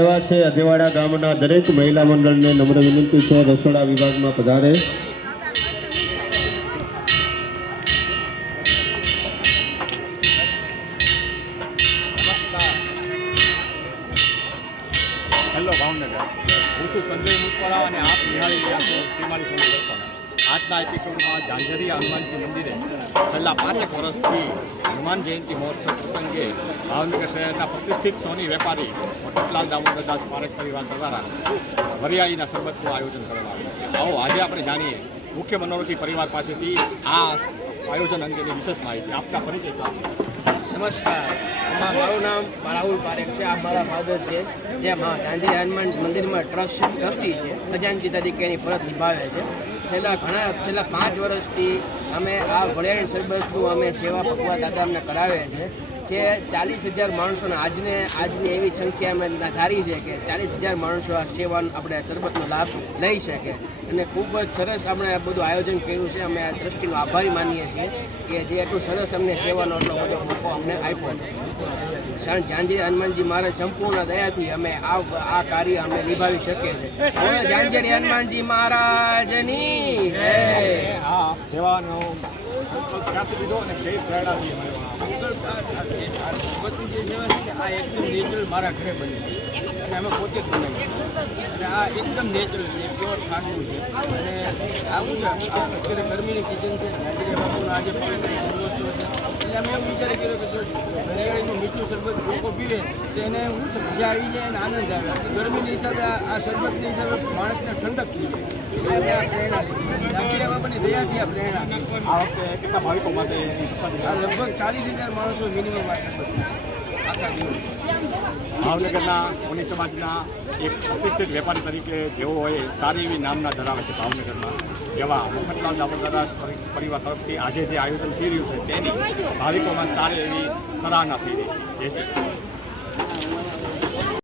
એવા છે અગેવાડા ગામના દરેક મહિલા મંડળને નમ્ર વિનંતી છે રસોડા વિભાગમાં પધારે। હેલો ભાવનગર, હું છું સંજય મુતવારા અને આપ નિહાળી રહ્યા છો શ્રીમાળી સોની દર્પણ। આજના એપિસોડમાં ઝાંઝરિયા હનુમાનજી મંદિરે છેલ્લા 5 વર્ષથી હનુમાન જયંતિ મહોત્સવ પ્રસંગે ભાવનગર શહેરના પ્રતિષ્ઠિત સોની વેપારી મોટલાલ દામોદરદાસ પારેખ પરિવાર દ્વારા વરિયાળીના શરબતનું આયોજન કરવામાં આવ્યું છે। આવો આજે આપણે જાણીએ મુખ્ય મનોરથી પરિવાર પાસેથી આ આયોજન અંગેની વિશેષ માહિતી। આપના પરિચય સાથે। નમસ્કાર, મારું નામ રાહુલ પારેખ છે। આ મારા ફાધર છે, જે ઝાંઝરિયા હનુમાન મંદિરમાં ટ્રસ્ટી છે, ખજાનચી તરીકેની ફરજ નિભાવે છે। છેલ્લા 5 વર્ષથી અમે આ વરિયાળી શરબતનું અમે સેવા ભગવા દાદા અમને કરાવે છે। જે 40,000 માણસોને આજની એવી સંખ્યા અમે ધારી છે કે 40,000 માણસો આ સેવાનો આપણે શરબતનો લાભ લઈ શકે અને ખૂબ જ સરસ આપણે બધું આયોજન કર્યું છે। અમે આ ટ્રસ્ટીનો આભારી માનીએ છીએ કે જે એટલું સરસ અમને સેવાનો એટલો બધો મોકો અમને આપ્યો। ઝાંઝરિયા હનુમાનજી મહારાજ સંપૂર્ણ દયાથી અમે આ કાર્ય અમે નિભાવી શકીએ છીએ। ઝાંઝરિયા હનુમાનજી મહારાજની જય। આ સેવાનો ક્યાંથી લીધો અને કઈ પ્રેરણાથી મળ્યો? શરબતની જે સેવા છે આ એકદમ નેચરલ મારા ઘરે બની અને અમે પોતે જ બનાવીએ અને આ એકદમ નેચરલ છે, પ્યોર ખાંડનું છે અને આવું છે। અત્યારે ગરમીની સિઝન છે, ઝાંઝરિયા બાપુનો આજે પવિત્ર જન્મોત્સવ છે, એટલે અમે એવું વિચાર કર્યો કે જો વરિયાળીનું મીઠું શરબત લોકો પીવે તો એને શું છે મજા આવી જાય અને આનંદ આવે। ગરમીની હિસાબે આ શરબતની હિસાબે માણસને ઠંડક થઈ જાય એટલે અમે આ પ્રેરણા લીધી। ઝાંઝરિયા બાપાની દયાથી આ પ્રેરણા આ વખતે કેટલા ભાવિકો માટે આ લગભગ 40,000 માણસો મિનિમમ આ શરબત આખા દિવસ। ભાવનગરના કોની સમાજના એક પ્રતિષ્ઠિત વેપારી તરીકે જેઓ હોય સારી એવી નામના ધરાવે છે ભાવનગરમાં, એવા મોટલાલ દામોદરદાસ પરિવાર તરફથી આજે જે આયોજન થઈ રહ્યું છે તેની ભાવિકોમાં સારી એવી સરાહના થઈ રહી છે। જય શ્રી કૃષ્ણ।